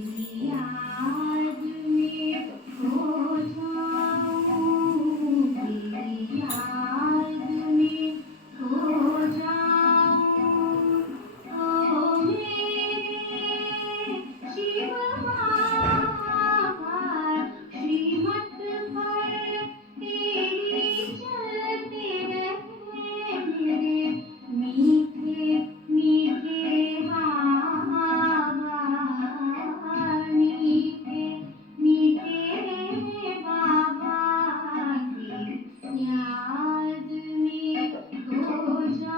याद में खो जाऊं, तेरी याद में खो जाऊं। ओ मेरे शिव श्रीमत पर तेरी चलते रहे मेरे मीठे मीठे बाबा, मीठे मीठे बाबा की याद में खो जा।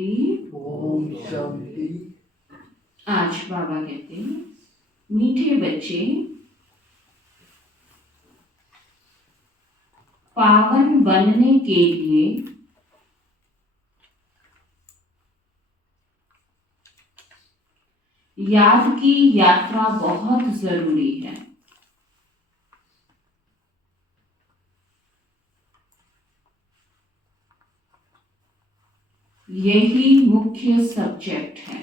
शांति। ओम शांति। आज बाबा कहते हैं, मीठे बच्चे, पावन बनने के लिए याद की यात्रा बहुत जरूरी है। यही मुख्य सब्जेक्ट है।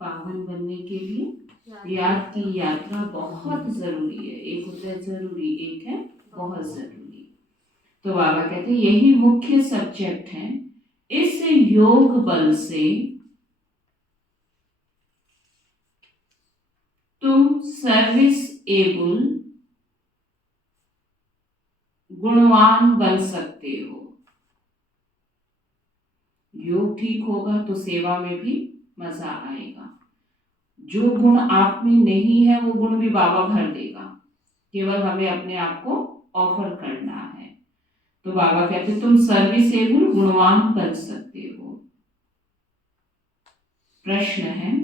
पावन बनने के लिए याद की यात्रा बहुत जरूरी है। एक होता है जरूरी, एक है बहुत जरूरी। तो बाबा कहते हैं यही मुख्य सब्जेक्ट है। इस योग बल से तुम सर्विस एबल, गुणवान बन सकते हो। योग ठीक होगा तो सेवा में भी मजा आएगा। जो गुण आप में नहीं है वो गुण भी बाबा भर देगा, केवल हमें अपने आप को ऑफर करना है। तो बाबा कहते तुम सर्विसेबल, गुणवान बन सकते हो। प्रश्न है,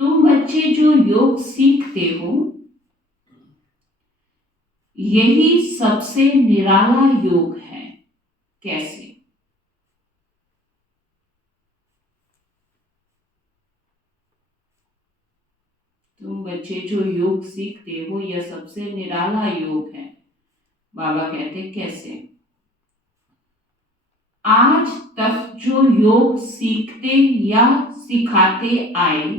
तुम बच्चे जो योग सीखते हो, यही सबसे निराला योग है। कैसे? तुम बच्चे जो योग सीखते हो यह सबसे निराला योग है। बाबा कहते कैसे? आज तक जो योग सीखते या सिखाते आए,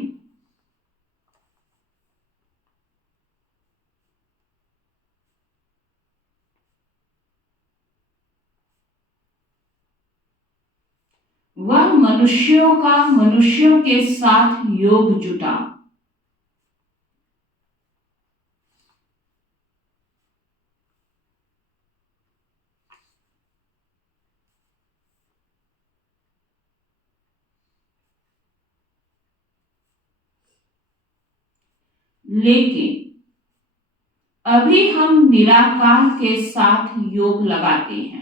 वह मनुष्यों के साथ योग जुटा। लेकिन अभी हम निराकार के साथ योग लगाते हैं।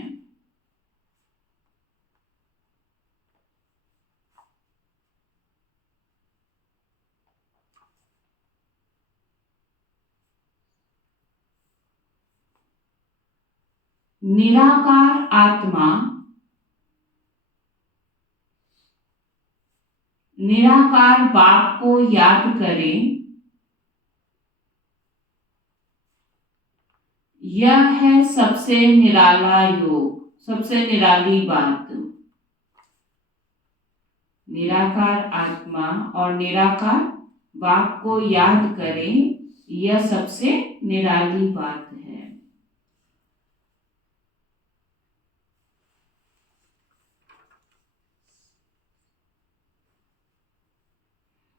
निराकार आत्मा निराकार बाप को याद करें, यह है सबसे निराला योग, सबसे निराली बात। निराकार आत्मा और निराकार बाप को याद करें, यह सबसे निराली बात है।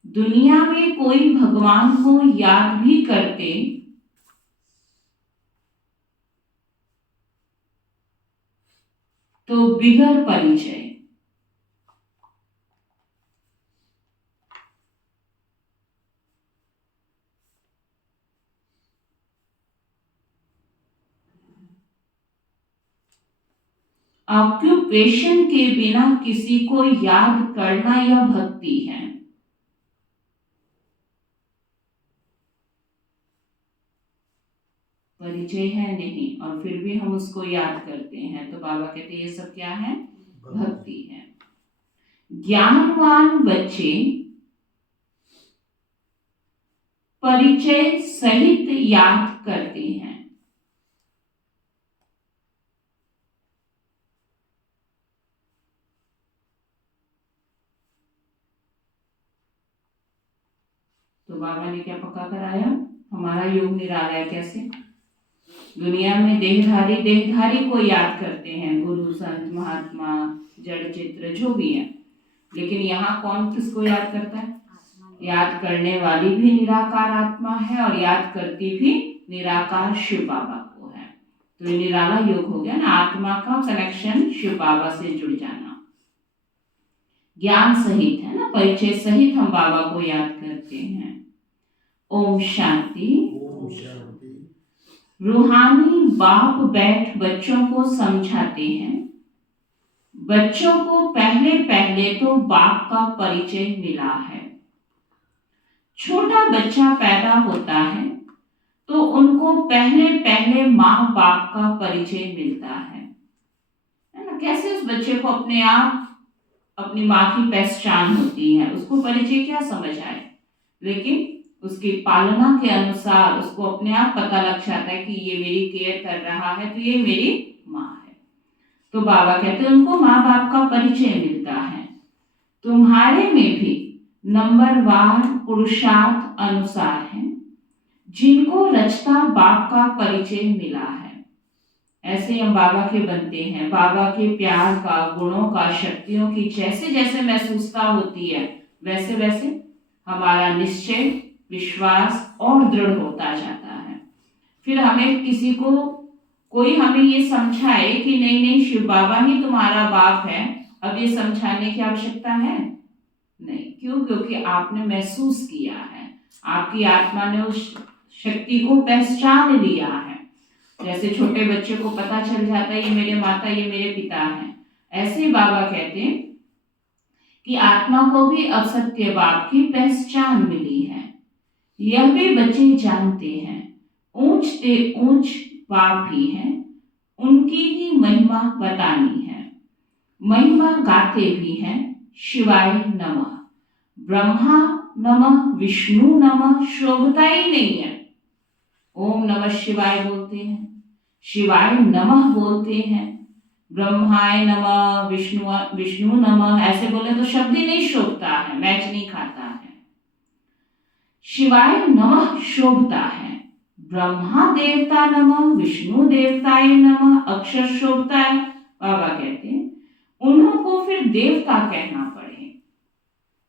दुनिया में कोई भगवान को याद भी करते तो बिगर परिचय। ऑक्यूपेशन के बिना किसी को याद करना यह भक्ति है। परिचय है नहीं और फिर भी हम उसको याद करते हैं, तो बाबा कहते हैं ये सब क्या है? भक्ति है। ज्ञानवान बच्चे परिचय सहित याद करते हैं। तो बाबा ने क्या पक्का कराया? हमारा योग निराला है। कैसे? दुनिया में देहधारी को याद करते हैं, गुरु, संत, महात्मा, जड़ चित्र जो भी है, लेकिन यहाँ कौन किसको याद करता है? याद करने वाली भी निराकार आत्मा है और याद करती भी निराकार शिव बाबा को है। तो ये निराला योग हो गया ना, आत्मा का कनेक्शन शिव बाबा से जुड़ जाना। ज्ञान सहित है ना, परिचय सहित हम बाबा को याद करते हैं। ओम शांति। ओम शांति। रूहानी बाप बैठ बच्चों को समझाते हैं। बच्चों को पहले पहले तो बाप का परिचय मिला है। छोटा बच्चा पैदा होता है तो उनको पहले पहले माँ बाप का परिचय मिलता है ना। कैसे उस बच्चे को अपने आप अपनी माँ की पहचान होती है, उसको परिचय क्या समझ आए, लेकिन उसकी पालना के अनुसार उसको अपने आप पता लग जाता है कि ये मेरी केयर कर रहा है तो ये मेरी माँ है। तो बाबा कहते हैं उनको माँ बाप का परिचय मिलता है। तुम्हारे में भी नंबरवार पुरुषार्थ अनुसार है, जिनको रचता बाप का परिचय मिला है। ऐसे हम बाबा के बनते हैं। बाबा के प्यार का, गुणों का, शक्तियों की जैसे जैसे महसूसता होती है वैसे वैसे हमारा निश्चय, विश्वास और दृढ़ होता जाता है। फिर हमें किसी को कोई हमें ये समझाए कि नहीं नहीं शिव बाबा ही तुम्हारा बाप है, अब ये समझाने की आवश्यकता है नहीं। क्यों? क्योंकि आपने महसूस किया है, आपकी आत्मा ने उस शक्ति को पहचान लिया है। जैसे छोटे बच्चे को पता चल जाता है ये मेरे माता, ये मेरे पिता हैं, ऐसे बाबा कहते हैं कि आत्मा को भी अब सत्य बाप की पहचान मिली है। यह भी बच्चे जानते हैं ऊंच से ऊंच बाप भी हैं, उनकी ही महिमा बतानी है। महिमा गाते भी हैं शिवाय नमः, ब्रह्मा नमः, विष्णु नमः शोभता ही नहीं है। ओम नमः शिवाय बोलते हैं, शिवाय नमः बोलते हैं, ब्रह्माय नमः, विष्णु नमः ऐसे बोले तो शब्द ही नहीं शोभता है, मैच नहीं खाता है। शिवाय नमः शोभता है, ब्रह्मा देवता नमः, विष्णु देवताय नमः अक्षर शोभता है। बाबा कहते हैं उन्हों को फिर देवता कहना पड़े।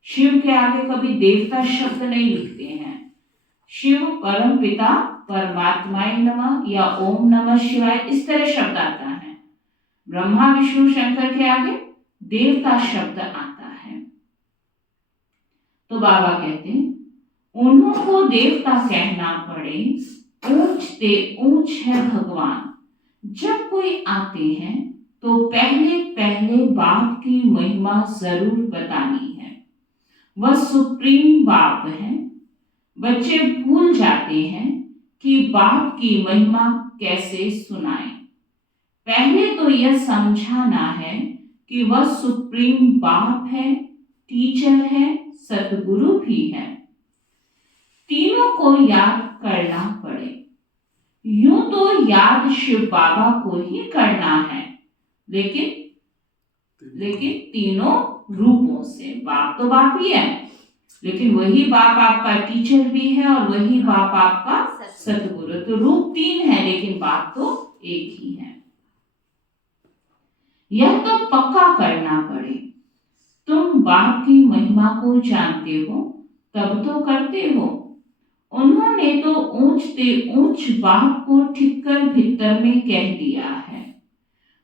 शिव के आगे कभी देवता शब्द नहीं लिखते हैं। शिव परम पिता परमात्माय नमः या ओम नमः शिवाय इस तरह शब्द आता है। ब्रह्मा विष्णु शंकर के आगे देवता शब्द आता है। तो बाबा कहते हैं उन्हों को देवता कहना पड़े, ऊंच से ऊंच है भगवान। जब कोई आते हैं तो पहले पहले बाप की महिमा जरूर बतानी है। वह सुप्रीम बाप है। बच्चे भूल जाते हैं कि बाप की महिमा कैसे सुनाएं। पहले तो यह समझाना है कि वह सुप्रीम बाप है, टीचर है, सतगुरु भी है। तीनों को याद करना पड़े। यूं तो याद शिव बाबा को ही करना है, लेकिन तीनों रूपों से। बाप तो बाप ही है, लेकिन वही बाप आपका टीचर भी है और वही बाप आपका सतगुरु। तो रूप तीन है लेकिन बाप तो एक ही है। यह तो पक्का करना पड़े। तुम बाप की महिमा को जानते हो तब तो करते हो। उन्होंने तो ऊंच से ऊंच बाप को ठीक कर भीतर में कह दिया है।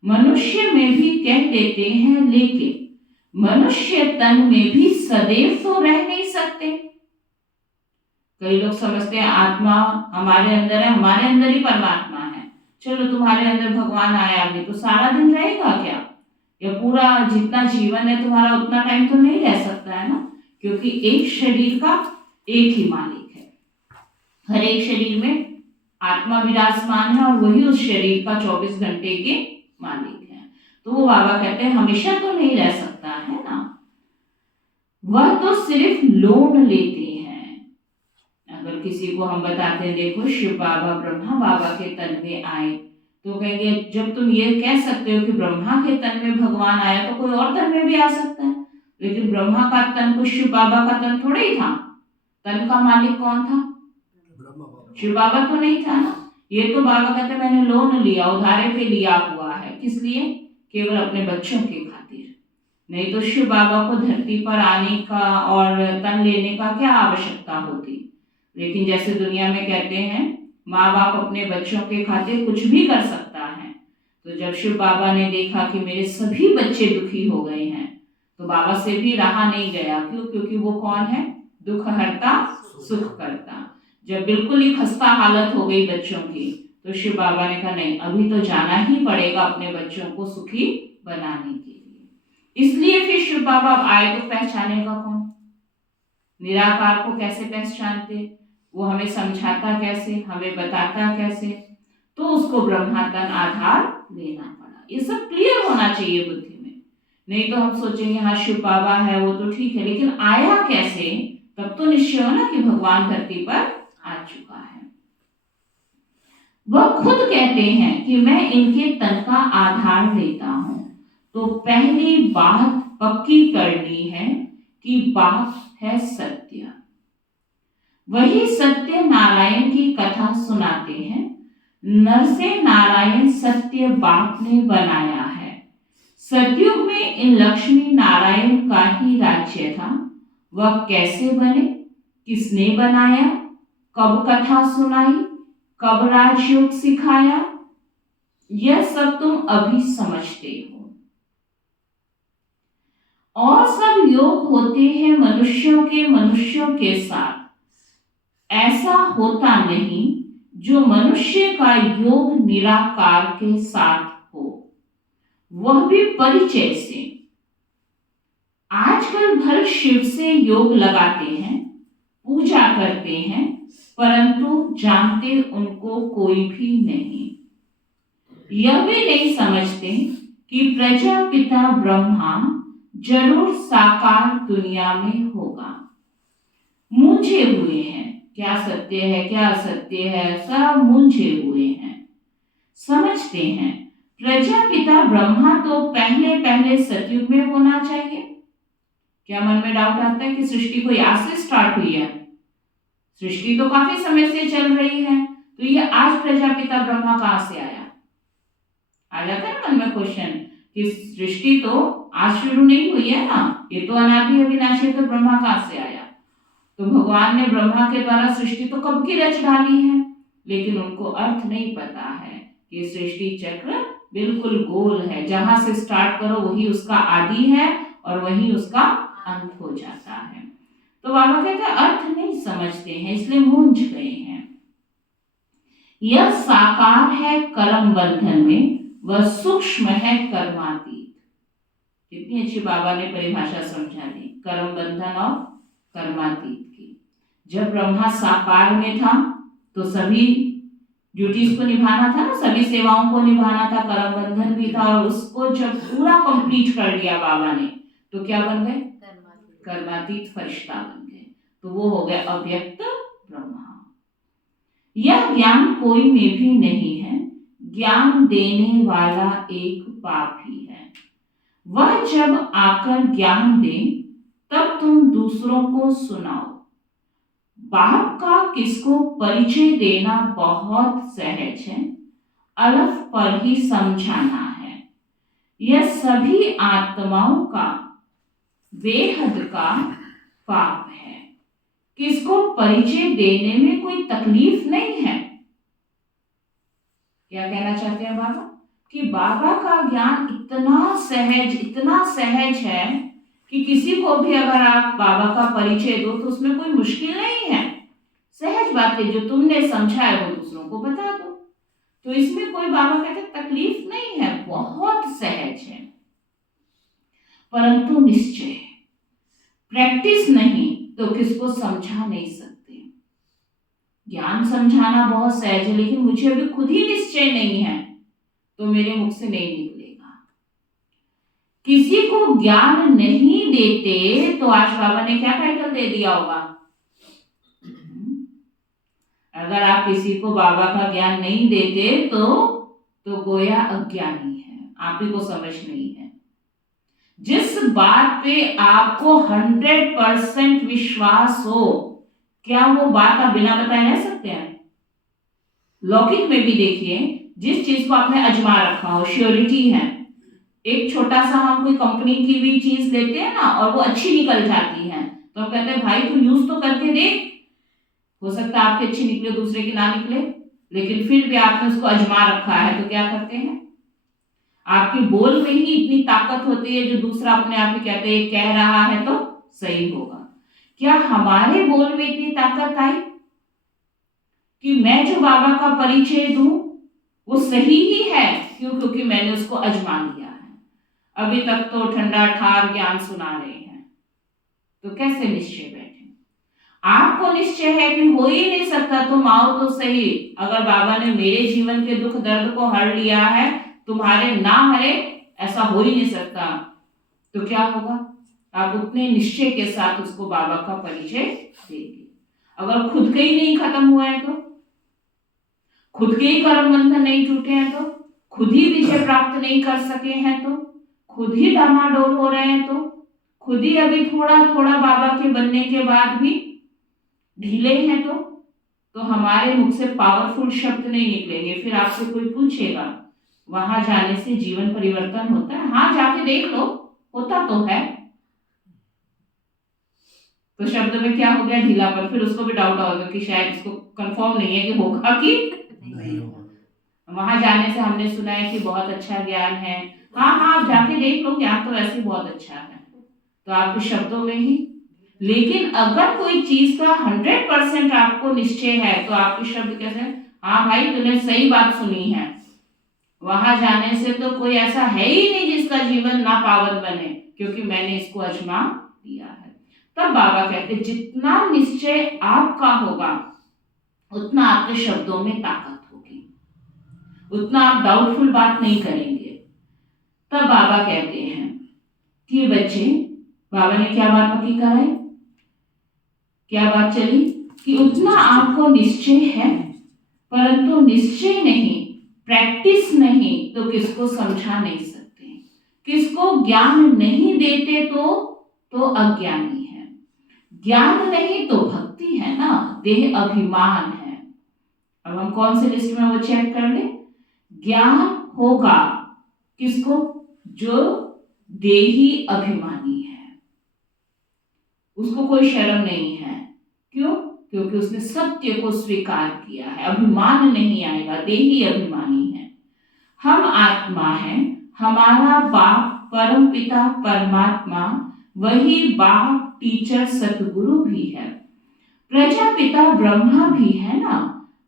मनुष्य में भी कह देते हैं, लेकिन मनुष्य तन में भी सदैव तो रह नहीं सकते। कई लोग समझते हैं आत्मा हमारे अंदर है, हमारे अंदर ही परमात्मा है। चलो तुम्हारे अंदर भगवान आया भी तो सारा दिन रहेगा क्या? या पूरा जितना जीवन है तुम्हारा उतना टाइम तो नहीं रह सकता है ना, क्योंकि एक शरीर का एक ही मालिक है। हर एक शरीर में आत्मा विराजमान है और वही उस शरीर का 24 घंटे के मालिक है। तो वो बाबा कहते हैं हमेशा तो नहीं रह सकता है ना। वह तो सिर्फ लोन लेते हैं। अगर किसी को हम बताते हैं देखो शिव बाबा ब्रह्मा बाबा के तन में आए, तो कहेंगे जब तुम ये कह सकते हो कि ब्रह्मा के तन में भगवान आया तो कोई और तन में भी आ सकता है। लेकिन ब्रह्मा का तन को शिव बाबा का तन थोड़ा ही था। तन का मालिक कौन था? शिव बाबा तो नहीं था ना। ये तो बाबा कहते मैंने लोन लिया, उधारे पे लिया हुआ है। किस लिए? केवल अपने बच्चों के खातिर। नहीं तो शिव बाबा को धरती पर आने का और तन लेने का क्या आवश्यकता होती। लेकिन जैसे दुनिया में कहते हैं माँ बाप अपने बच्चों के खातिर कुछ भी कर सकता है, तो जब शिव बाबा ने देखा कि मेरे सभी बच्चे दुखी हो गए हैं तो बाबा से भी रहा नहीं गया। क्यों? क्योंकि वो कौन है? दुख हरता सुख करता। जब बिल्कुल ही खस्ता हालत हो गई बच्चों की, तो शिव बाबा ने कहा नहीं, अभी तो जाना ही पड़ेगा अपने बच्चों को सुखी बनाने के लिए। इसलिए फिर शिव बाबा आए तो पहचानेगा कौन? निराकार को कैसे पहचानते? वो हमें समझाता कैसे, हमें बताता कैसे? तो उसको ब्रह्मा तन आधार लेना पड़ा। ये सब क्लियर होना चाहिए बुद्धि में, नहीं तो हम सोचेंगे हाँ शिव बाबा है वो तो ठीक है, लेकिन आया कैसे? तब तो निश्चय हो ना कि भगवान धरती पर आ चुका है। वह खुद कहते हैं कि मैं इनके तन का आधार लेता हूं। तो पहली बात पक्की करनी है कि बात है सत्य। वही सत्य नारायण की कथा सुनाते हैं। नर से नारायण सत्य बाप ने बनाया है। सतयुग में इन लक्ष्मी नारायण का ही राज्य था। वह कैसे बने, किसने बनाया, कब कथा सुनाई, कब राजयोग सिखाया, यह सब तुम अभी समझते हो। और सब योग होते हैं मनुष्यों के साथ। ऐसा होता नहीं जो मनुष्य का योग निराकार के साथ हो, वह भी परिचय से। आजकल भर शिव से योग लगाते हैं, पूजा करते हैं, परंतु जानते उनको कोई भी नहीं। यह भी नहीं समझते कि प्रजापिता ब्रह्मा जरूर साकार दुनिया में होगा। मूंझे हुए हैं, क्या सत्य है क्या असत्य है, सब मूंझे हुए हैं। समझते हैं प्रजापिता ब्रह्मा तो पहले पहले सतयुग में होना चाहिए। क्या मन में डाउट आता है कि सृष्टि कोई आज से स्टार्ट हुई है? सृष्टि तो काफी समय से चल रही है, तो ये आज प्रजापिता ब्रह्मा कहां से आया? आ जाता है मन में क्वेश्चन कि सृष्टि तो आज शुरू नहीं हुई है ना, ये तो अनादि अविनाशी, तो ब्रह्मा कहां से आया? तो भगवान ने ब्रह्मा के द्वारा सृष्टि तो कब की रच डाली है, लेकिन उनको अर्थ नहीं पता है कि सृष्टि चक्र बिल्कुल गोल है। जहां से स्टार्ट करो वही उसका आदि है और वही उसका अंत हो जाता है। तो बाबा कहते हैं अर्थ नहीं समझते हैं, इसलिए मूंझ गए हैं। यह साकार है कर्म बंधन में, वह सूक्ष्म है कर्मातीत। कितनी अच्छी बाबा ने परिभाषा समझा दी कर्म बंधन और कर्मातीत की। जब ब्रह्मा साकार में था तो सभी ड्यूटीज को निभाना था ना, सभी सेवाओं को निभाना था, कर्म बंधन भी था, और उसको जब पूरा कंप्लीट कर दिया बाबा ने तो क्या बन गए? कर्मातीत फरिश्ता बन गए। तो वो हो गए अव्यक्त ब्रह्मा। यह ज्ञान कोई में भी नहीं है, ज्ञान देने वाला एक बाप ही है। वह जब आकर ज्ञान दे तब तुम दूसरों को सुनाओ। बाप का किसको परिचय देना बहुत सहज है, अलफ पर ही समझाना है। यह सभी आत्माओं का बेहद का पाप है। किसको परिचय देने में कोई तकलीफ नहीं है। क्या कहना चाहते हैं बाबा? कि बाबा का ज्ञान इतना सहज है कि किसी को भी अगर आप बाबा का परिचय दो तो उसमें कोई मुश्किल नहीं है। सहज बातें जो तुमने समझा है वो दूसरों को बता दो, तो इसमें कोई बाबा कहते तकलीफ नहीं है, बहुत सहज है। परंतु निश्चय प्रैक्टिस नहीं तो किसको समझा नहीं सकते। ज्ञान समझाना बहुत सहज है, लेकिन मुझे अभी खुद ही निश्चय नहीं है तो मेरे मुख से नहीं निकलेगा। किसी को ज्ञान नहीं देते तो आज बाबा ने क्या टाइटल दे दिया होगा? अगर आप किसी को बाबा का ज्ञान नहीं देते तो गोया अज्ञानी है, आप ही को समझ नहीं है। जिस बात पे आपको 100% विश्वास हो, क्या वो बात आप बिना बताए रह सकते हैं? लौकिक में भी देखिए, जिस चीज को आपने अजमा रखा हो, श्योरिटी है। एक छोटा सा हम कोई कंपनी की भी चीज लेते हैं ना और वो अच्छी निकल जाती है तो हम कहते हैं भाई तू यूज तो करके देख, हो सकता है आपकी अच्छी निकले दूसरे की ना निकले, लेकिन फिर भी आपने उसको अजमा रखा है तो क्या करते हैं? आपकी बोल में ही इतनी ताकत होती है जो दूसरा अपने आप ही कहते हैं कह रहा है तो सही होगा। क्या हमारे बोल में इतनी ताकत आई कि मैं जो बाबा का परिचय दूं वो सही ही है। क्यों? क्योंकि मैंने उसको अजमा लिया है। अभी तक तो ठंडा ठार ज्ञान सुना रहे हैं, तो कैसे निश्चय बैठे? आपको निश्चय है कि हो ही नहीं सकता, तुम आओ तो सही। अगर बाबा ने मेरे जीवन के दुख दर्द को हर लिया है, तुम्हारे ना हरे, ऐसा हो ही नहीं सकता, तो क्या होगा? आप उतने निश्चय के साथ उसको बाबा का परिचय देंगे। अगर खुद के ही नहीं खत्म हुआ है, तो खुद के ही कर्म बंधन नहीं टूटे हैं, तो खुद ही विजय प्राप्त नहीं कर सके हैं, तो खुद ही डामाडोल हो रहे हैं, तो खुद ही अभी थोड़ा थोड़ा बाबा के बनने के बाद भी ढीले हैं, तो हमारे मुख से पावरफुल शब्द नहीं निकलेंगे। फिर आपसे कोई पूछेगा वहां जाने से जीवन परिवर्तन होता है? हाँ, जाके देख लो, होता तो है। तो शब्द में क्या हो गया? ढीलापन। फिर उसको भी डाउट होगा कि शायद इसको कंफर्म नहीं है कि होगा कि नहीं होगा। वहां जाने से हमने सुना है कि बहुत अच्छा ज्ञान है। हाँ हाँ, आप जाके देख लो, ज्ञान तो वैसे बहुत अच्छा है, तो आपके शब्दों में ही। लेकिन अगर कोई चीज का 100% आपको निश्चय है, तो आपके शब्द कैसे? हाँ भाई, तूने सही बात सुनी है। वहां जाने से तो कोई ऐसा है ही नहीं जिसका जीवन ना पावन बने, क्योंकि मैंने इसको अजमा दिया है। तब बाबा कहते जितना निश्चय आपका होगा, उतना आपके शब्दों में ताकत होगी, उतना आप डाउटफुल बात नहीं करेंगे। तब बाबा कहते हैं कि बच्चे, बाबा ने क्या बात पक्की कराई, क्या बात चली कि उतना आपको निश्चय है, परंतु निश्चय नहीं, प्रैक्टिस नहीं तो किसको समझा नहीं सकते, किसको ज्ञान नहीं देते तो अज्ञानी है, ज्ञान नहीं तो भक्ति है ना, देह अभिमान है। अब हम कौन से लिस्ट में वो चेक कर ले? ज्ञान होगा किसको? जो देही अभिमानी है, उसको कोई शर्म नहीं है। क्यों? क्योंकि उसने सत्य को स्वीकार किया है, अभिमान नहीं आएगा, देही अभिमानी है। हम आत्मा है, हमारा बाप परम पिता परमात्मा, वही बाप टीचर सतगुरु भी है। प्रजापिता ब्रह्मा भी है ना,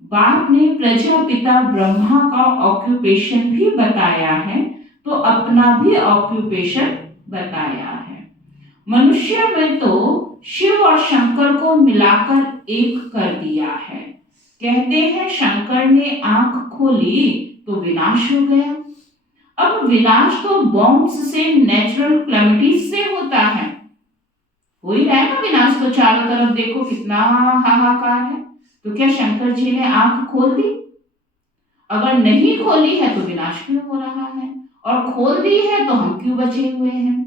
बाप ने प्रजापिता ब्रह्मा का ऑक्यूपेशन भी बताया है, तो अपना भी ऑक्यूपेशन बताया है। मनुष्य में तो शिव और शंकर को मिलाकर एक कर दिया है। कहते हैं शंकर ने आंख खोली तो विनाश हो गया। अब विनाश तो बॉम्ब्स से, नेचुरल क्लैमिटीज से होता है, हो ही रहा है ना विनाश, तो चारों तरफ देखो कितना हाहाकार है। तो क्या शंकर जी ने आंख खोल दी? अगर नहीं खोली है तो विनाश क्यों हो रहा है, और खोल दी है तो हम क्यों बचे हुए हैं?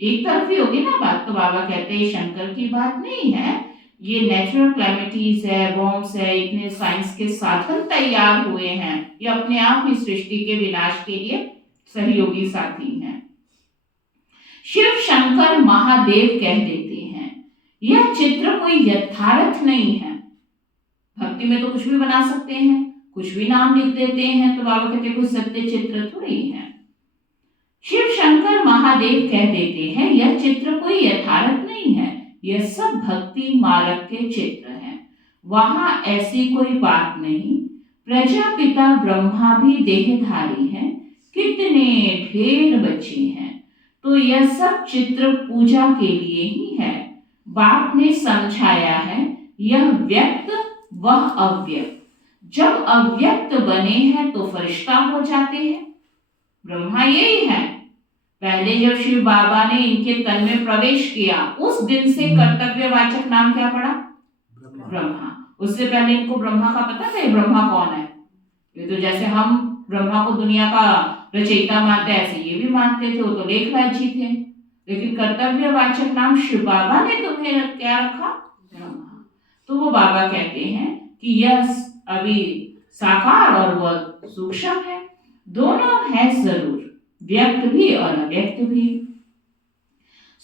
एक तरफी होगी ना बात। तो बाबा कहते हैं शंकर की बात नहीं है, ये नेचुरल क्लैमिटीज है, बॉम्ब्स है, इतने साइंस के साधन तैयार हुए हैं, ये अपने आप ही सृष्टि के विनाश के लिए सहयोगी साथी हैं। शिव शंकर महादेव कह देते हैं, यह चित्र कोई यथार्थ नहीं है। भक्ति में तो कुछ भी बना सकते हैं, कुछ भी नाम लिख देते हैं, तो बाबा कहते कोई सत्य चित्र थोड़ी है। शिव शंकर महादेव कह देते हैं यह चित्र कोई यथार्थ नहीं है, यह सब भक्ति मार्ग के चित्र हैं, वहां ऐसी कोई बात नहीं। प्रजापिता ब्रह्मा भी देहधारी है, कितने ढेर बच्चे हैं, तो यह सब चित्र पूजा के लिए ही है। बाप ने समझाया है यह व्यक्त वह अव्यक्त, जब अव्यक्त बने हैं तो फरिश्ता हो जाते हैं। ब्रह्मा यही है। पहले जब शिव बाबा ने इनके तन में प्रवेश किया, उस दिन से कर्तव्यवाचक नाम क्या पड़ा? ब्रह्मा। उससे पहले इनको ब्रह्मा का पता था ब्रह्मा कौन है? ये तो जैसे हम ब्रह्मा को दुनिया का रचयिता मानते हैं, ऐसे ये भी मानते थे, वो तो लेखराज जी थे। लेकिन कर्तव्यवाचक नाम शिव बाबा ने तुम्हें क्या रखा? ब्रह्मा। तो वो बाबा कहते हैं कि यह अभी साकार और वह सूक्ष्म है, दोनों है जरूर, व्यक्त भी और अव्यक्त भी।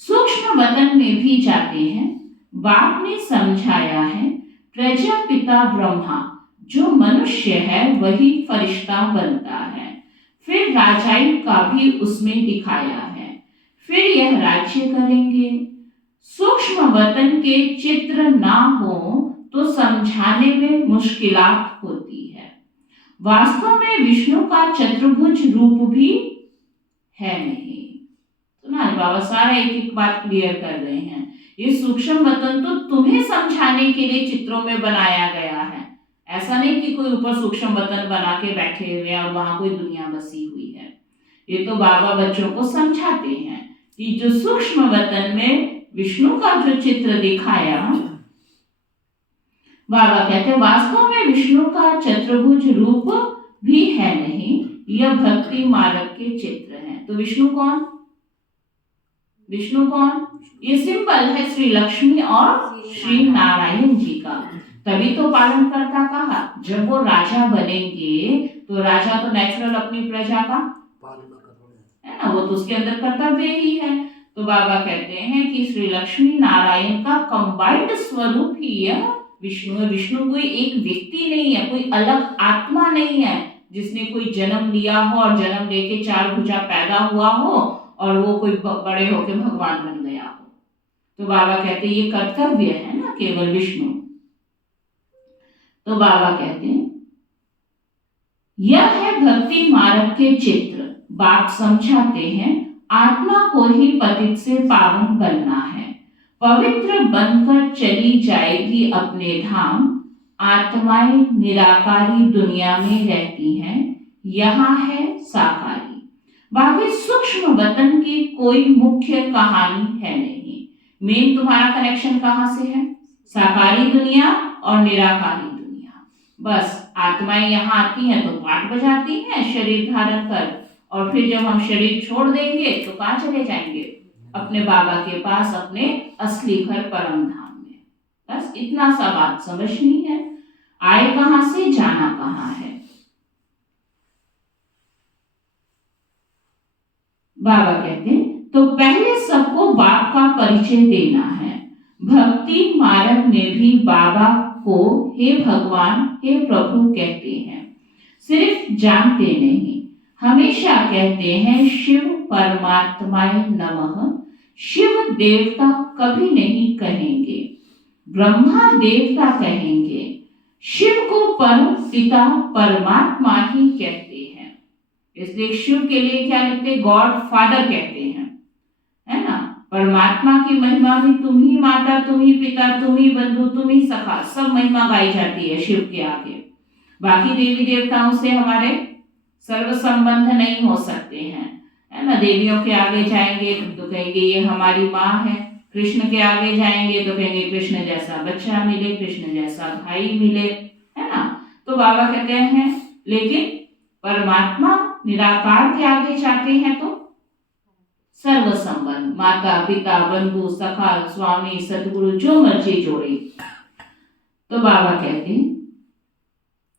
सूक्ष्म वतन में भी जाते हैं, बाप ने समझाया है प्रजापिता ब्रह्मा जो मनुष्य है वही फरिश्ता बनता है, फिर राजाई का भी उसमें दिखाया है, फिर यह राज्य करेंगे। सूक्ष्म वतन के चित्र ना हो तो समझाने में मुश्किलात होती है। वास्तव में विष्णु का चतुर्भुज रूप भी है नहीं। तो ना बाबा सारा एक एक बात क्लियर कर रहे हैं। ये सूक्ष्म वतन तो तुम्हें समझाने के लिए चित्रों में बनाया गया है। ऐसा नहीं कि कोई ऊपर सूक्ष्म वतन बना के बैठे हुए हैं और वहां कोई दुनिया बसी हुई है। ये तो बाबा बच्चों को समझाते हैं कि जो सूक्ष्म वतन में विष्णु का जो चित्र दिखाया, बाबा कहते हैं वास्तव में विष्णु का चतुर्भुज रूप भी है नहीं, यह भक्ति मार्ग के चित्र हैं। तो विष्णु कौन? विष्णु कौन? ये सिंबल है श्री लक्ष्मी और श्री नारायण जी का। तभी तो पालन करता कहा, जब वो राजा बनेंगे तो राजा तो नेचुरल अपनी प्रजा का है ना, वो तो उसके अंदर कर्तव्य ही है। तो बाबा कहते हैं कि श्री लक्ष्मी नारायण का कंबाइंड स्वरूप ही यह विष्णु है। विष्णु कोई एक व्यक्ति नहीं है, कोई अलग आत्मा नहीं है जिसने कोई जन्म लिया हो और जन्म लेके चार भुजा पैदा हुआ हो और वो कोई बड़े होके भगवान बन गया हो। तो बाबा कहते हैं ये कर्तव्य है ना केवल विष्णु। तो बाबा कहते हैं यह है भक्ति मार्ग के चित्र। बाप समझाते हैं आत्मा को ही पतित से पावन बनना है, पवित्र बनकर चली जाएगी अपने धाम। आत्माएं निराकारी दुनिया में रहती हैं, यहाँ है साकारी। बाकी सूक्ष्म वतन की कोई मुख्य कहानी है नहीं। मेन तुम्हारा कनेक्शन कहाँ से है? साकारी दुनिया और निराकारी दुनिया। बस आत्माएं यहाँ आती हैं तो पाठ बजाती हैं शरीर धारण कर, और फिर जब हम शरीर छोड़ देंगे तो कहाँ चले जाएंगे? अपने बाबा के पास, अपने असली घर परम धाम में। बस इतना सा बात समझनी है। आए कहां से, जाना कहां है। बाबा कहते हैं तो पहले सबको बाप का परिचय देना है। भक्ति मार्ग में भी बाबा को हे भगवान, हे प्रभु कहते हैं। सिर्फ जानते नहीं, हमेशा कहते हैं शिव परमात्माय नमः। शिव देवता कभी नहीं कहेंगे, ब्रह्मा देवता कहेंगे। शिव को परम पिता परमात्मा ही कहते हैं। इसलिए शिव के लिए क्या लिखते? गॉड फादर कहते हैं, है ना। परमात्मा की महिमा में तुम ही माता, तुम ही पिता, तुम ही बंधु, तुम ही सखा, सब महिमा गाई जाती है शिव के आगे। बाकी देवी देवताओं से हमारे सर्व संबंध नहीं हो सकते हैं, है ना। देवियों के आगे जाएंगे तो कहेंगे ये हमारी माँ है। कृष्ण के आगे जाएंगे तो कहेंगे कृष्ण जैसा बच्चा मिले, कृष्ण जैसा भाई मिले, है ना। तो बाबा कहते हैं लेकिन परमात्मा निराकार के आगे जाते हैं तो सर्व संबंध, माता पिता बंधु सखा स्वामी सतगुरु जो मर्जी जोड़े। तो बाबा कहते हैं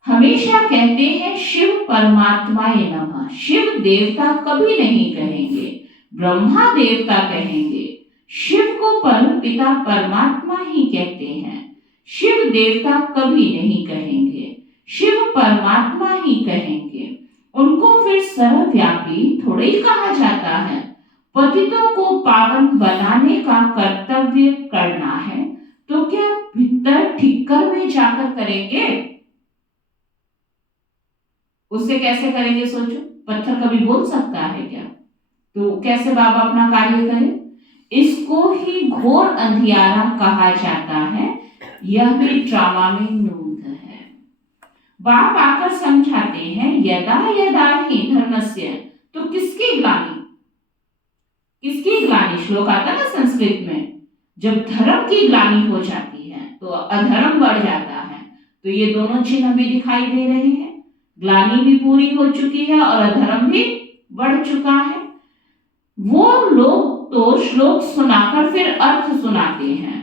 हमेशा कहते हैं शिव परमात्माय नमः। शिव देवता कभी नहीं कहेंगे, ब्रह्मा देवता कहेंगे। शिव को परम पिता परमात्मा ही कहते हैं। शिव देवता कभी नहीं कहेंगे, शिव परमात्मा ही कहेंगे। उनको फिर सर्वव्यापी थोड़े ही कहा जाता है। पतितों को पावन बनाने का कर्तव्य करना है तो क्या भीतर ठिक्कर में जाकर करेंगे? उससे कैसे करेंगे सोचो। पत्थर कभी बोल सकता है क्या? तो कैसे बाबा अपना कार्य करें? इसको ही घोर अंधियारा कहा जाता है। यह भी ड्रामा में नूंद है। बाप आकर समझाते हैं यदा यदा ही धर्मस्य। तो किसकी ग्लानि? किसकी ग्लानि? श्लोक आता ना संस्कृत में, जब धर्म की ग्लानि हो जाती है तो अधर्म बढ़ जाता है। तो ये दोनों चिन्ह भी दिखाई दे रहे हैं। ग्लानि भी पूरी हो चुकी है और अधर्म भी बढ़ चुका है। वो लोग तो श्लोक सुनाकर फिर अर्थ सुनाते हैं।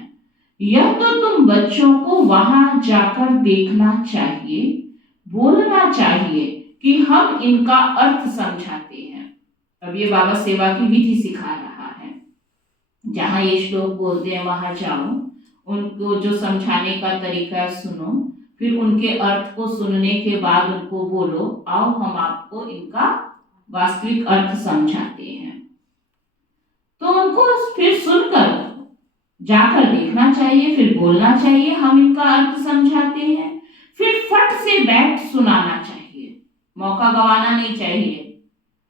यह तो तुम बच्चों को वहां जाकर देखना चाहिए, बोलना चाहिए कि हम इनका अर्थ समझाते हैं। अब ये बाबा सेवा की विधि सिखा रहा है। जहां ये श्लोक बोलते हैं वहां जाओ, उनको जो समझाने का तरीका सुनो, फिर उनके अर्थ को सुनने के बाद उनको बोलो आओ हम आपको इनका वास्तविक अर्थ समझाते हैं। तो उनको फिर सुनकर जाकर देखना चाहिए, फिर बोलना चाहिए हम इनका अर्थ समझाते हैं। फिर फट से बैठ सुनाना चाहिए। मौका गंवाना नहीं चाहिए।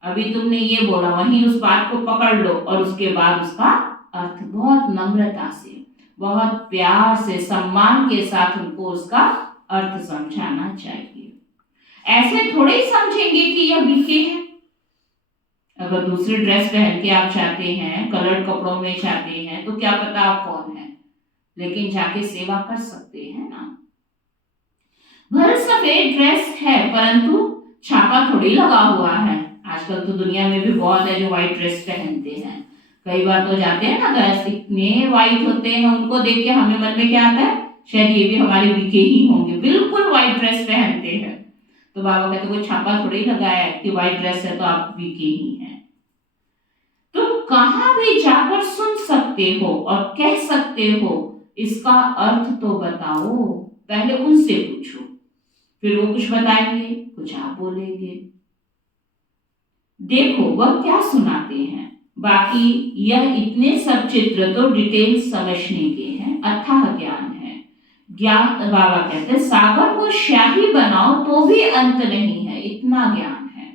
अभी तुमने ये बोला, वहीं उस बात को पकड़ लो और उसके बाद उसका अर्थ बहुत नम्रता से, बहुत प्यार से, सम्मान के साथ उनको उसका अर्थ समझाना चाहिए। ऐसे थोड़े ही समझेंगे कि यह बीके है। अगर दूसरी ड्रेस पहन के आप चाहते हैं, कलर्ड कपड़ों में चाहते हैं, तो क्या पता आप कौन है, लेकिन जाके सेवा कर सकते हैं ना। भले सफेद ड्रेस है परंतु छापा थोड़ी लगा हुआ है। आजकल तो दुनिया में भी बहुत है जो व्हाइट ड्रेस पहनते हैं। कई बार तो जाते हैं ना तो ऐसे इतने व्हाइट होते हैं, उनको देख के हमें मन में क्या आता है, शायद ये भी हमारे बीके ही होंगे, बिल्कुल व्हाइट ड्रेस पहनते हैं। तो बाबा कहते कोई छापा थोड़ी लगाया है कि व्हाइट ड्रेस है तो आप बीके ही हैं। तुम कहां भी जाकर सुन सकते हो और कह सकते हो, इसका अर्थ तो बताओ। पहले उनसे पूछो, फिर वो कुछ बताएंगे, कुछ आप बोलेंगे। देखो वह क्या सुनाते हैं। बाकी यह इतने सब चित्र तो डिटेल समझने के हैं, अथाह ज्ञान है। ज्ञान, बाबा कहते सागर को शाही बनाओ तो भी अंत नहीं है, इतना ज्ञान है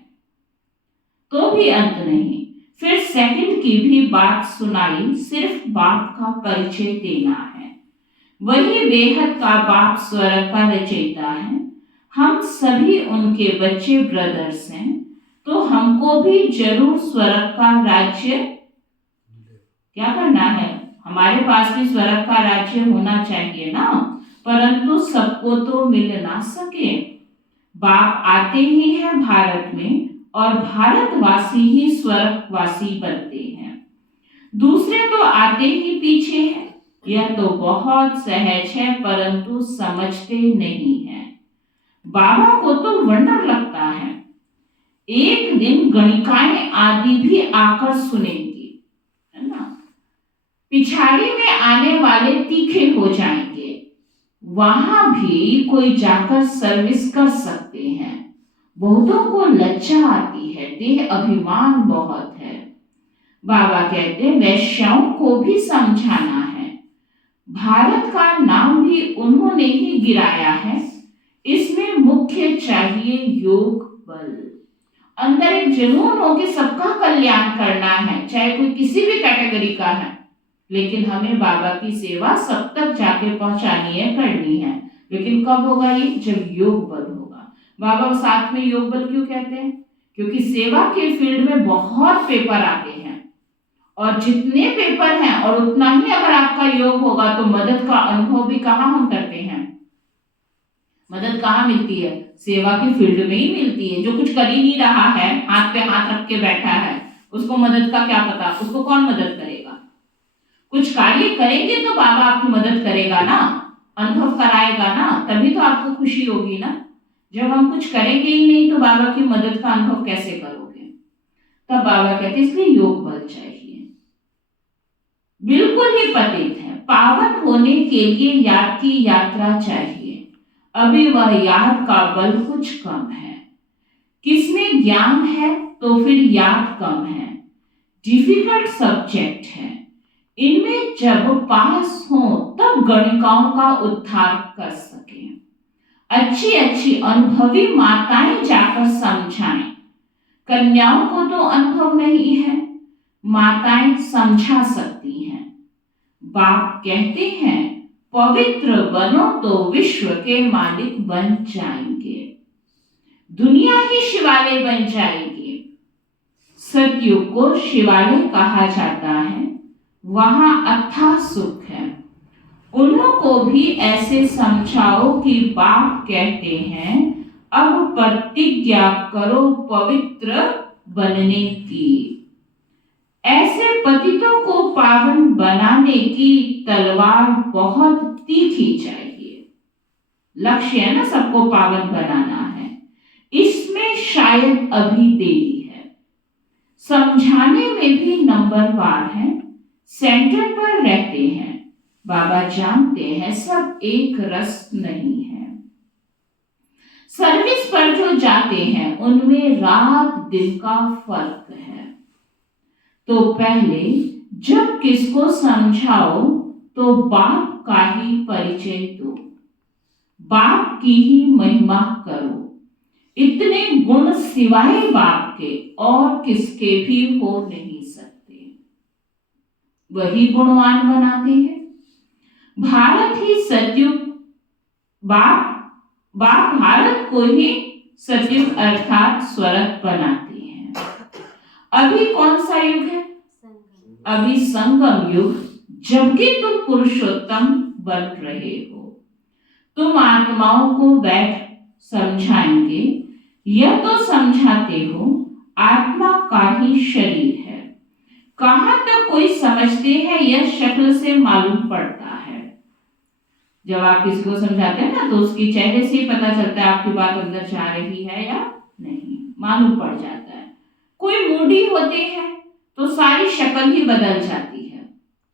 तो भी अंत नहीं। फिर सेकंड की भी बात सुनाई, सिर्फ बाप का परिचय देना है। वही बेहद का बाप स्वर्ग का रचयिता है। हम सभी उनके बच्चे ब्रदर्स हैं, तो हमको भी जरूर स्वर्ग का राज्य क्या करना है। हमारे पास भी स्वर्ग का राज्य होना चाहिए ना, परंतु सबको तो मिल ना सके। बाप आते ही हैं भारत में और भारतवासी ही स्वर्गवासी बनते हैं, दूसरे तो आते ही पीछे हैं। यह तो बहुत सहज है परंतु समझते नहीं हैं। बाबा को तो वंडर लगता है। एक दिन गणिकाएं आदि भी आकर सुनेंगी, है ना। पिछाड़ी में आने वाले तीखे हो जाएंगे, वहां भी कोई जाकर सर्विस कर सकते हैं। बहुतों को लज्जा आती है, देह अभिमान बहुत है। बाबा कहते वैश्याओं को भी समझाना है। भारत का नाम भी उन्होंने ही गिराया है। इसमें मुख्य चाहिए योग बल। अंदर एक जुनून हो कि सबका कल्याण करना है, चाहे कोई किसी भी कैटेगरी का है, लेकिन हमें बाबा की सेवा सब तक जाके पहुंचानी है, करनी है। लेकिन कब होगा ये, जब योग बल होगा। बाबा साथ में योग बल क्यों कहते हैं, क्योंकि सेवा के फील्ड में बहुत पेपर आते हैं, और जितने पेपर हैं और उतना ही अगर आपका योग होगा तो मदद का अनुभव भी कहाँ हम करते हैं। मदद कहाँ मिलती है, सेवा की फील्ड में ही मिलती है। जो कुछ कर ही नहीं रहा है, हाथ पे हाथ रख के बैठा है, उसको मदद का क्या पता, उसको कौन मदद करेगा। कुछ कार्य करेंगे तो बाबा आपकी मदद करेगा ना, अनुभव कराएगा ना, तभी तो आपको खुशी होगी ना। जब हम कुछ करेंगे ही नहीं तो बाबा की मदद का अनुभव कैसे करोगे। तब बाबा कहते इसलिए योग बल चाहिए। बिल्कुल ही पतित है, पावन होने के लिए याद की यात्रा चाहिए। अभी वह याद का बल कुछ कम है। किसमें ज्ञान है तो फिर याद कम है। डिफिकल्ट सब्जेक्ट है, इनमें जब पास हो तब गणिकाओं का उद्धार कर सके। अच्छी अच्छी अनुभवी माताएं जाकर समझाएं। कन्याओं को तो अनुभव नहीं है, माताएं समझा सकती हैं। बाप कहते हैं पवित्र बनो तो विश्व के मालिक बन जाएंगे, दुनिया ही शिवालय बन जाएगी। सतयुग को शिवालय कहा जाता है, वहां अथाह सुख है। उन्हों को भी ऐसे समझाओ कि बाप कहते हैं अब प्रतिज्ञा करो पवित्र बनने की। ऐसे पतितों को पावन बनाने की तलवार बहुत तीखी चाहिए। लक्ष्य है ना सबको पावन बनाना है, इसमें शायद अभी देरी है। समझाने में भी नंबरवार है, सेंटर पर रहते हैं। बाबा जानते हैं सब एक रस नहीं है। सर्विस पर जो जाते हैं उनमें रात दिन का फर्क है। तो पहले जब किसको समझाओ तो बाप का ही परिचय दो, बाप की ही महिमा करो। इतने गुण सिवाय बाप के और किसके भी हो नहीं सकते। वही गुणवान बनाते हैं। भारत ही सतयुग, बाप भारत को ही सतयुग अर्थात स्वर्ग बनाते हैं। अभी कौन सा युग है? अभी संगम युग, जबकि तुम पुरुषोत्तम बन रहे हो। तुम आत्माओं को बैठ समझाएंगे, यह तो समझाते हो आत्मा का ही शरीर है। कहां तक कोई समझते हैं यह शक्ल से मालूम पड़ता है। जब आप किसी को समझाते हैं ना तो उसकी चेहरे से ही पता चलता है आपकी बात अंदर जा रही है या नहीं, मालूम पड़ जाता है। कोई मूडी होते हैं तो सारी शक्ल ही बदल जाती है।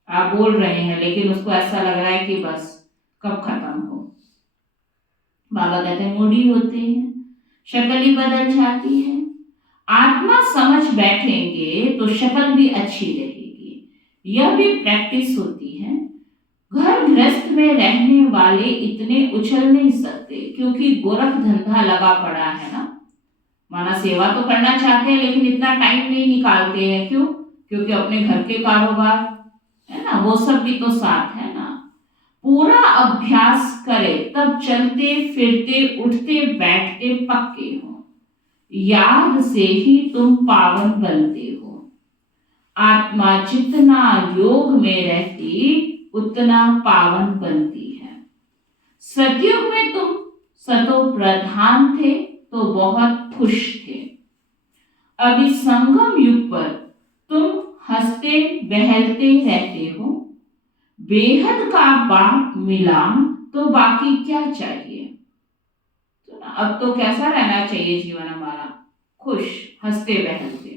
आप बोल रहे हैं लेकिन उसको ऐसा लग रहा है कि बस कब खत्म हो। बाबा कहते हैं मूडी होते हैं, शक्ल ही बदल जाती है। आत्मा समझ बैठेंगे तो शक्ल भी अच्छी रहेगी। यह भी प्रैक्टिस होती है। घर गृहस्थ में रहने वाले इतने उछल नहीं सकते क्योंकि गोरख धंधा लगा पड़ा है ना। माना सेवा तो करना चाहते हैं लेकिन इतना टाइम नहीं निकालते हैं। क्यों? क्योंकि अपने घर के कारोबार है ना, वो सब भी तो साथ है ना। पूरा अभ्यास करे तब चलते फिरते उठते बैठते पक्के हो। याद से ही तुम पावन बनते हो। आत्मा जितना योग में रहती उतना पावन बनती है। सतयुग में तुम सतो प्रधान थे तो बहुत खुश थे। अभी संगम युग पर तुम हंसते बहलते रहते हो। बेहद का बाप मिला तो बाकी क्या चाहिए। तो ना, अब तो कैसा रहना चाहिए जीवन हमारा? खुश, हंसते बहलते।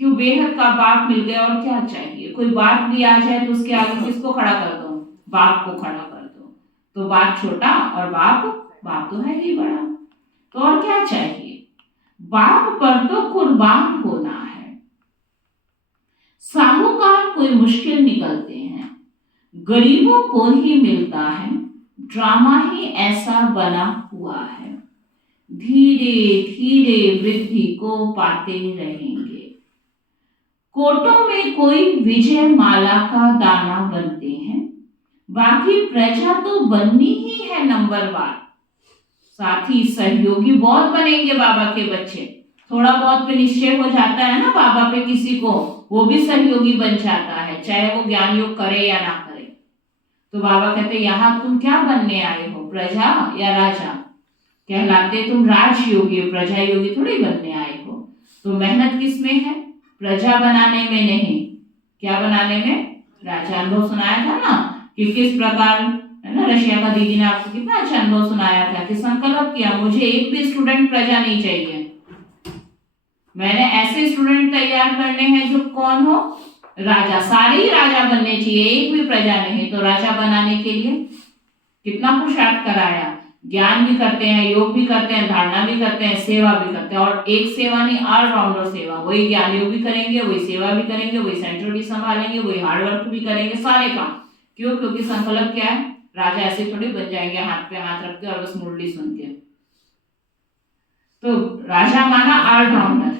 क्यों? बेहद का बाप मिल गया और क्या चाहिए। कोई बात भी आ जाए तो उसके आगे किसको खड़ा कर दो? बाप को खड़ा कर दो। तो बाप छोटा और बाप तो है ही बड़ा। तो और क्या चाहिए? बाप पर तो कुर्बान होना है। साहूकार कोई मुश्किल निकलते हैं, गरीबों को ही मिलता है। ड्रामा ही ऐसा बना हुआ है। धीरे धीरे वृद्धि को पाते रहेंगे। कोटों में कोई विजय माला का दाना बनते हैं। बाकी प्रजा तो बननी ही है नंबरवार। साथी सहयोगी बहुत बनेंगे बाबा के बच्चे। थोड़ा बहुत पे निश्चय हो जाता है ना बाबा पे किसी को, वो भी सहयोगी बन जाता है, चाहे वो ज्ञान योग करे या ना करे। तो बाबा कहते यहाँ तुम क्या बनने आए हो? प्रजा या राजा? कहलाते तुम राजयोगी, प्रजा योगी थोड़ी बनने आए हो। तो मेहनत किस में है? प्रजा बनाने में नहीं, क्या बनाने में? राजा। अनुभव सुनाया था ना कि किस प्रकार है ना, रशिया का दीदी ने आपको कितना अच्छा अनुभव सुनाया था कि संकल्प किया मुझे एक भी स्टूडेंट प्रजा नहीं चाहिए, मैंने ऐसे स्टूडेंट तैयार करने हैं जो कौन हो? राजा। सारे ही राजा बनने चाहिए, एक भी प्रजा नहीं। तो राजा बनाने के लिए कितना पुरुषार्थ कराया। ज्ञान भी करते हैं, योग भी करते हैं, धारणा भी करते हैं, सेवा भी करते हैं। और एक सेवा नहीं, ऑलराउंडर सेवा। वही ज्ञान योग भी करेंगे, वही सेवा भी करेंगे, वही सेंटर भी संभालेंगे, वही हार्डवर्क भी करेंगे, सारे काम। क्यों? क्योंकि संकल्प क्या है? राजा ऐसे थोड़ी बन जाएंगे हाथ पे हाथ रख के और बस मुरली सुन के। तो राजा माना ऑलराउंडर।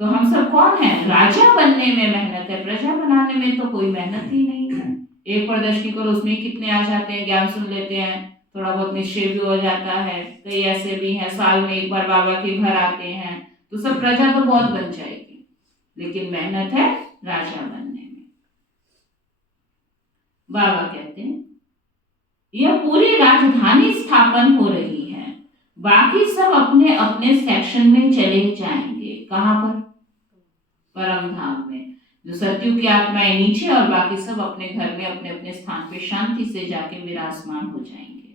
तो हम सब कौन है? राजा बनने में मेहनत है, प्रजा बनाने में तो कोई मेहनत ही नहीं है। एक प्रदर्शनी करो उसमें कितने आ जाते हैं, ज्ञान सुन लेते हैं, थोड़ा बहुत निश्चय भी हो जाता है। कई ऐसे भी हैं साल में एक बार बाबा के घर आते हैं, तो सब प्रजा तो बहुत बन जाएगी, लेकिन मेहनत है राजा बनने में। बाबा कहते हैं यह पूरी राजधानी स्थापन हो रही है, बाकी सब अपने अपने सेक्शन में चले जाएंगे। कहां पर? परम धाम में। जो सतयुग की आत्माएं नीचे और बाकी सब अपने घर में अपने अपने स्थान पे शांति से जाके विराजमान हो जाएंगे।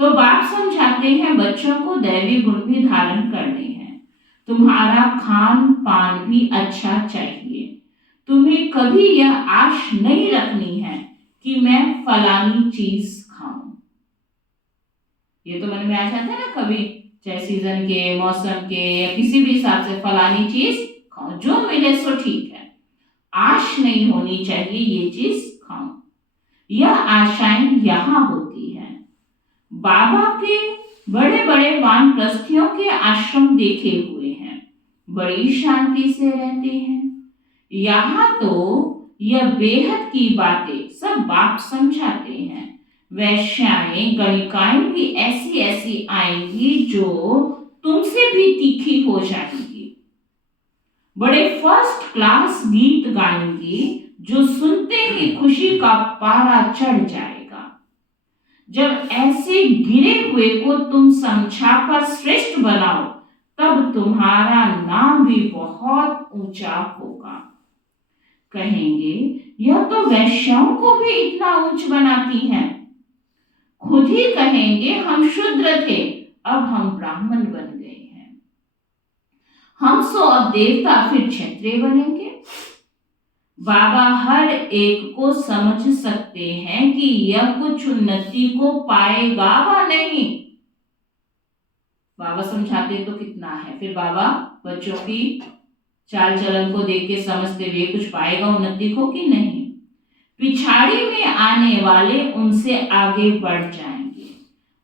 तो बाप समझाते हैं बच्चों को दैवी गुण भी धारण करने हैं। तुम्हारा खान पान भी अच्छा चाहिए। तुम्हें कभी यह आश नहीं रखनी है कि मैं फलानी चीज खाऊं। ये तो मन में आ जाता है ना कभी, चाहे सीजन के, मौसम के या किसी भी हिसाब से, फलानी चीज खाऊं, जो मिले सो ठीक है। आश नहीं होनी चाहिए ये चीज खाऊं। यह आशाएं यहां होती है। बाबा के बड़े बड़े वानप्रस्थियों के आश्रम देखे हुए हैं, बड़ी शांति से रहते हैं। यहाँ तो यह बेहद की बातें सब बाप समझाते हैं। वैश्याएं गणिकाएं भी ऐसी ऐसी आएंगी जो तुमसे भी तीखी हो जाएंगी, बड़े फर्स्ट क्लास गीत गाएंगी जो सुनते ही खुशी का पारा चढ़ जाएगा। जब ऐसे गिरे हुए को तुम समझाकर श्रेष्ठ बनाओ, तब तुम्हारा नाम भी बहुत ऊंचा होगा। कहेंगे यह तो वैश्याओं को भी इतना ऊंच बनाती हैं। खुद ही कहेंगे हम शूद्र थे, अब हम ब्राह्मण बन गए हैं। हम सो अब देवता फिर क्षत्रिय बनेंगे। बाबा हर एक को समझ सकते हैं कि यह कुछ उन्नति को पाएगा व नहीं। बाबा समझाते तो कितना है, फिर बाबा बच्चों की चाल चलन को देख के समझते हुए कुछ पाएगा उन्नति को कि नहीं। पिछाड़ी में आने वाले उनसे आगे बढ़ जाएंगे।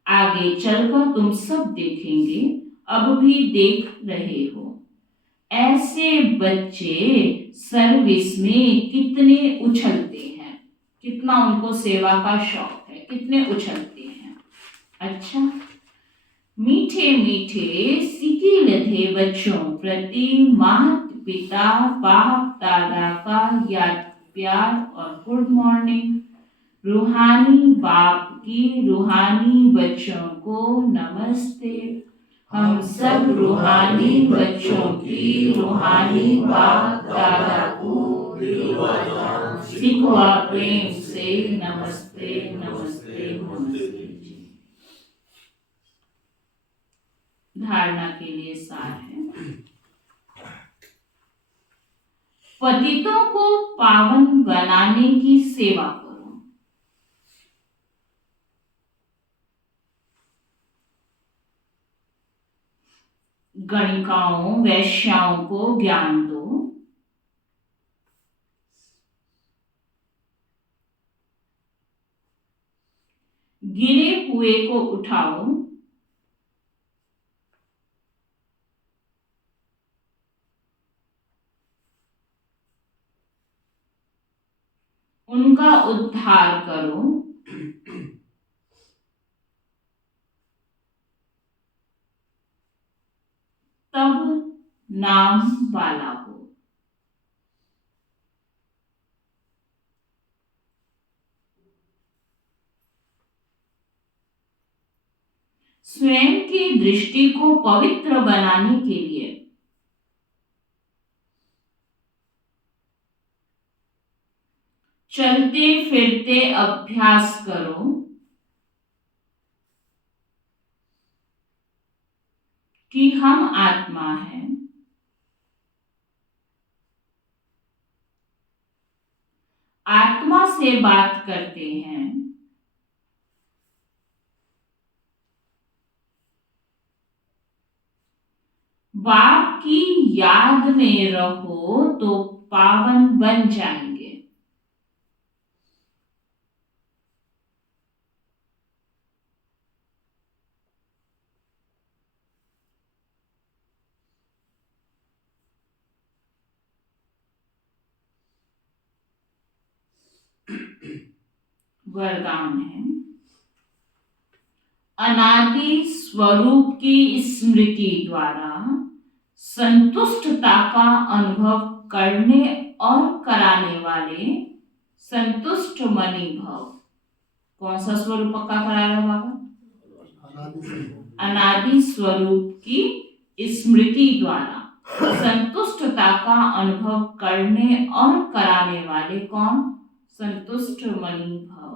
आगे चलकर तुम सब देखेंगे, अब भी देख रहे हो। ऐसे बच्चे सर्विस में कितने उछलते हैं, कितना उनको सेवा का शौक है, कितने उछलते हैं। अच्छा, मीठे मीठे सिकी लधे बच्चों प्रति माता पिता बाप दादा का याद प्यार और गुड मॉर्निंग। रूहानी बाप की रूहानी बच्चों को नमस्ते। हम सब रूहानी बच्चों की रूहानी बाप दादा को सिखवा प्रेम से नमस्ते नमस्ते नमस्ते जी। धारणा के लिए सार है, पतितों को पावन बनाने की सेवा करो। गणिकाओं वैश्याओं को ज्ञान दो। गिरे हुए को उठाओ। उनका उद्धार करो। तब नाम वाला हो। स्वयं की दृष्टि को पवित्र बनाने के लिए चलते फिरते अभ्यास करो कि हम आत्मा हैं। आत्मा से बात करते हैं। बाप की याद में रहो तो पावन बन जाएंगे। वरदान है, अनादि स्वरूप की स्मृति द्वारा संतुष्टता का अनुभव करने और कराने वाले संतुष्ट मणि भव। कौन सा स्वरूप पक्का करा रहा बाबा? अनादि स्वरूप की स्मृति द्वारा संतुष्टता का अनुभव करने और कराने वाले कौन? संतुष्ट मणि भव।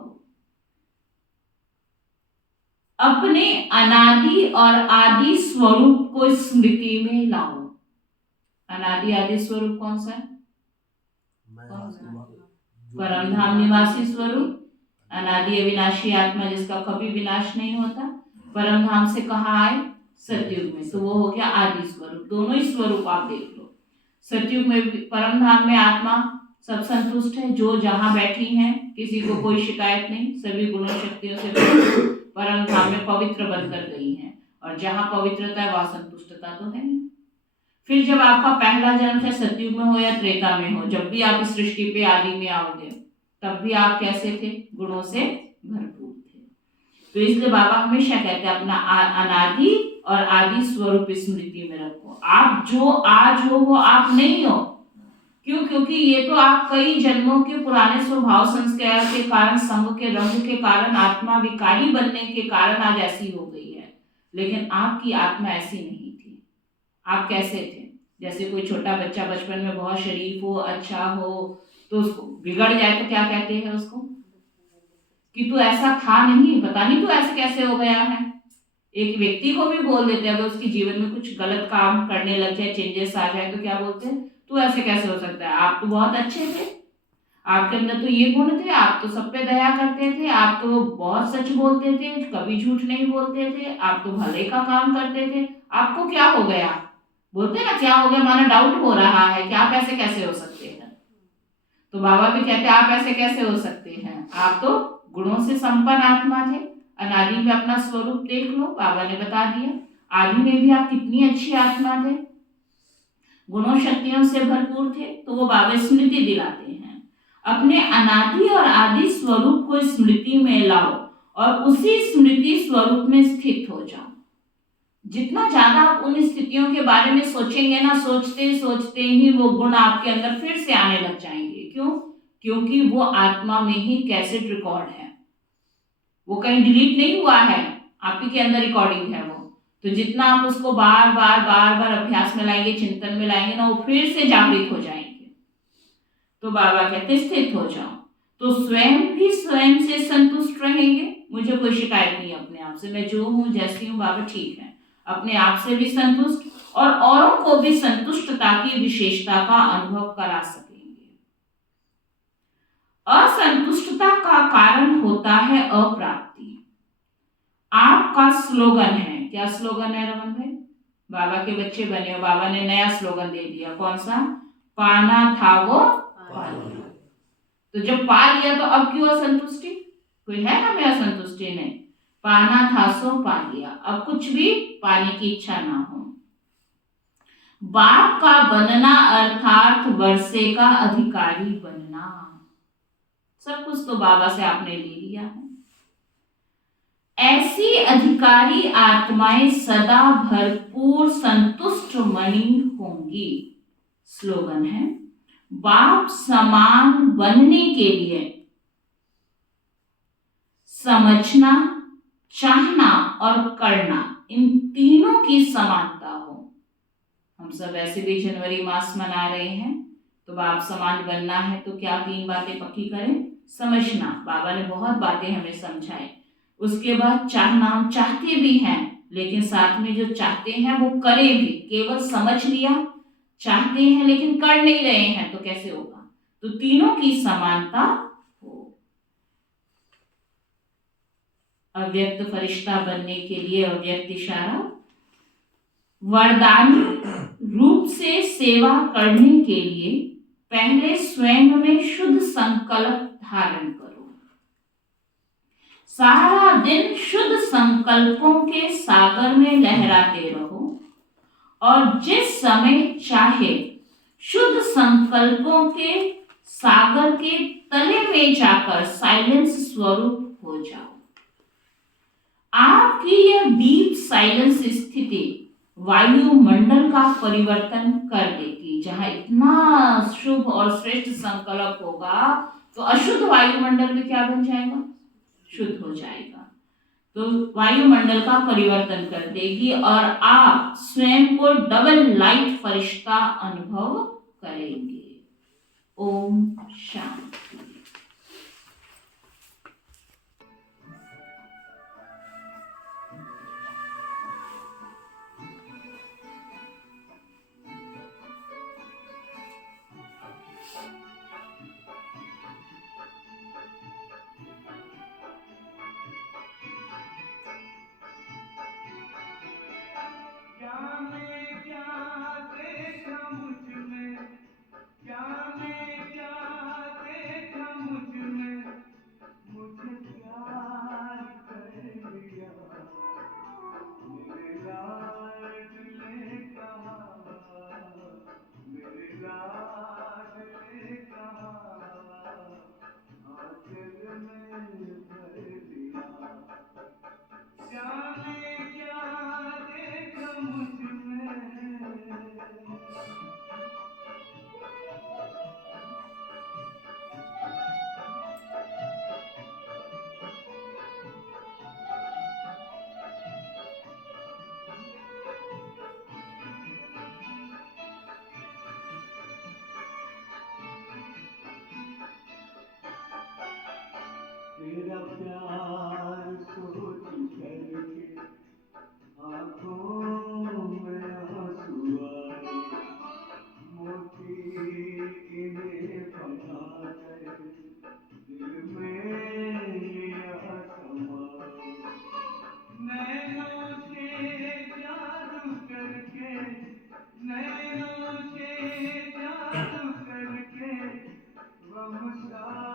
अपने अनादि और आदि स्वरूप को स्मृति में लाओ। अनादि आदि स्वरूप कौन सा है? परम धाम निवासी स्वरूप, अनादि अविनाशी आत्मा जिसका कभी विनाश नहीं होता। परम धाम से कहाँ आए? सतयुग में, तो वो हो गया आदि स्वरूप। दोनों ही स्वरूप आप देख लो। सतयुग में परम धाम में आत्मा सब संतुष्ट है, जो जहां बैठी हैं किसी को कोई शिकायत नहीं, सभी गुणों शक्तियों से परम धाम में पवित्र बनकर गई हैं। और जहां पवित्रता है वहां संतुष्टता तो है नहीं। फिर जब आपका पहला जन्म है, सतयुग में हो या त्रेता में हो, जब भी आप इस सृष्टि पे आदि में आओगे, तब भी आप कैसे थे? गुणों से भरपूर थे। तो इसलिए बाबा हमेशा कहते हैं अपना अनादि और आदि स्वरूप स्मृति में रखो। आप जो आज हो वो आप नहीं हो। क्यों? क्योंकि ये तो आप कई जन्मों के पुराने स्वभाव संस्कार के कारण, संग के रंग के कारण, आत्मा विकारी बनने के कारण आज ऐसी हो गई है। लेकिन आपकी आत्मा ऐसी नहीं थी। आप कैसे थे? जैसे कोई छोटा बच्चा बचपन में बहुत शरीफ हो, अच्छा हो, तो उसको बिगड़ जाए तो क्या कहते हैं उसको? कि तू ऐसा था नहीं, पता नहीं तू ऐसे कैसे हो गया है। एक व्यक्ति को भी बोल देते हैं, अगर उसके जीवन में कुछ गलत काम करने लग जाए, चेंजेस आ जाए, तो क्या बोलते हैं? तू ऐसे कैसे हो सकता है? आप तो बहुत अच्छे थे, आपके अंदर तो ये गुण थे, आप तो सब पे दया करते थे, आप तो बहुत सच बोलते थे, कभी झूठ नहीं बोलते थे, आप तो भले का काम करते थे, आपको क्या हो गया? बोलते ना क्या हो गया, माना डाउट हो रहा है कि आप ऐसे कैसे हो सकते हैं। तो बाबा भी कहते हैं आप ऐसे कैसे हो सकते हैं? आप तो गुणों से संपन्न आत्मा थे। अनादि में अपना स्वरूप देख लो, बाबा ने बता दिया। आदि में भी आप कितनी अच्छी आत्मा थे, गुणों शक्तियों से भरपूर थे। तो वो बाबा स्मृति दिलाते हैं, अपने अनादि और आदि स्वरूप को स्मृति में लाओ और उसी स्मृति स्वरूप में स्थित हो जाओ। जितना ज्यादा आप उन स्थितियों के बारे में सोचेंगे ना, सोचते सोचते ही वो गुण आपके अंदर फिर से आने लग जाएंगे। क्यों? क्योंकि वो आत्मा में ही कैसेट रिकॉर्ड है, वो कहीं डिलीट नहीं हुआ है, आप ही के अंदर रिकॉर्डिंग है वो। तो जितना आप उसको बार बार बार बार अभ्यास में लाएंगे, चिंतन में लाएंगे ना, वो फिर से जागृत हो जाएंगे। तो बाबा कहते स्थित हो जाओ, तो स्वयं भी स्वयं से संतुष्ट रहेंगे। मुझे कोई शिकायत नहीं अपने आप से, मैं जो हूं जैसी हूं बाबा ठीक है। अपने आप से भी संतुष्ट और औरों को भी संतुष्टता की विशेषता का अनुभव करा सकेंगे। असंतुष्टता का कारण होता है अप्राप्ति। आपका स्लोगन है, क्या स्लोगन है रमन भाई? बाबा के बच्चे बने हो, बाबा ने नया स्लोगन दे दिया, कौन सा? पाना था वो पा लिया। तो जब पा लिया तो अब क्यों असंतुष्टि? कोई है हमें असंतुष्टि? नहीं। पाना था सो पा लिया, अब कुछ भी पाने की इच्छा ना हो। बाप का बनना अर्थात वर्षे का अधिकारी बनना। सब कुछ तो बाबा से आपने ले लिया है। ऐसी अधिकारी आत्माएं सदा भरपूर संतुष्ट मणि होंगी। स्लोगन है, बाप समान बनने के लिए समझना, चाहना और करना, इन तीनों की समानता हो। हम सब ऐसे भी जनवरी मास मना रहे हैं, तो बाप समान बनना है तो क्या तीन बातें पक्की करें? समझना, बाबा ने बहुत बातें हमें समझाई। उसके बाद चाहना, हम चाहते भी हैं, लेकिन साथ में जो चाहते हैं वो करें भी। केवल समझ लिया, चाहते हैं लेकिन कर नहीं रहे हैं, तो कैसे होगा? तो तीनों की समानता हो। अव्यक्त फरिश्ता बनने के लिए अव्यक्त इशारा, वरदान रूप से सेवा करने के लिए पहले स्वयं में शुद्ध संकल्प धारण करो। सारा दिन शुद्ध संकल्पों के सागर में लहराते रहो और जिस समय चाहे शुद्ध संकल्पों के सागर के तले में जाकर साइलेंस स्वरूप हो जाओ। आपकी यह डीप साइलेंस स्थिति वायुमंडल का परिवर्तन कर देगी। जहां इतना शुभ और श्रेष्ठ संकल्प होगा तो अशुद्ध वायुमंडल भी क्या बन जाएगा? शुद्ध हो जाएगा। तो वायुमंडल का परिवर्तन कर देगी और आप स्वयं को डबल लाइट फरिश्ता अनुभव करेंगे। ओम शांति। क्या मैं क्या देखा मुझ में, क्या मैं क्या तेरा प्यार सोच करके आँखों में आंसू आए, मोती इन्हें बना कर दिल में लिया समाए। नैनों से जादू करके, नैनों से जादू करके गम सा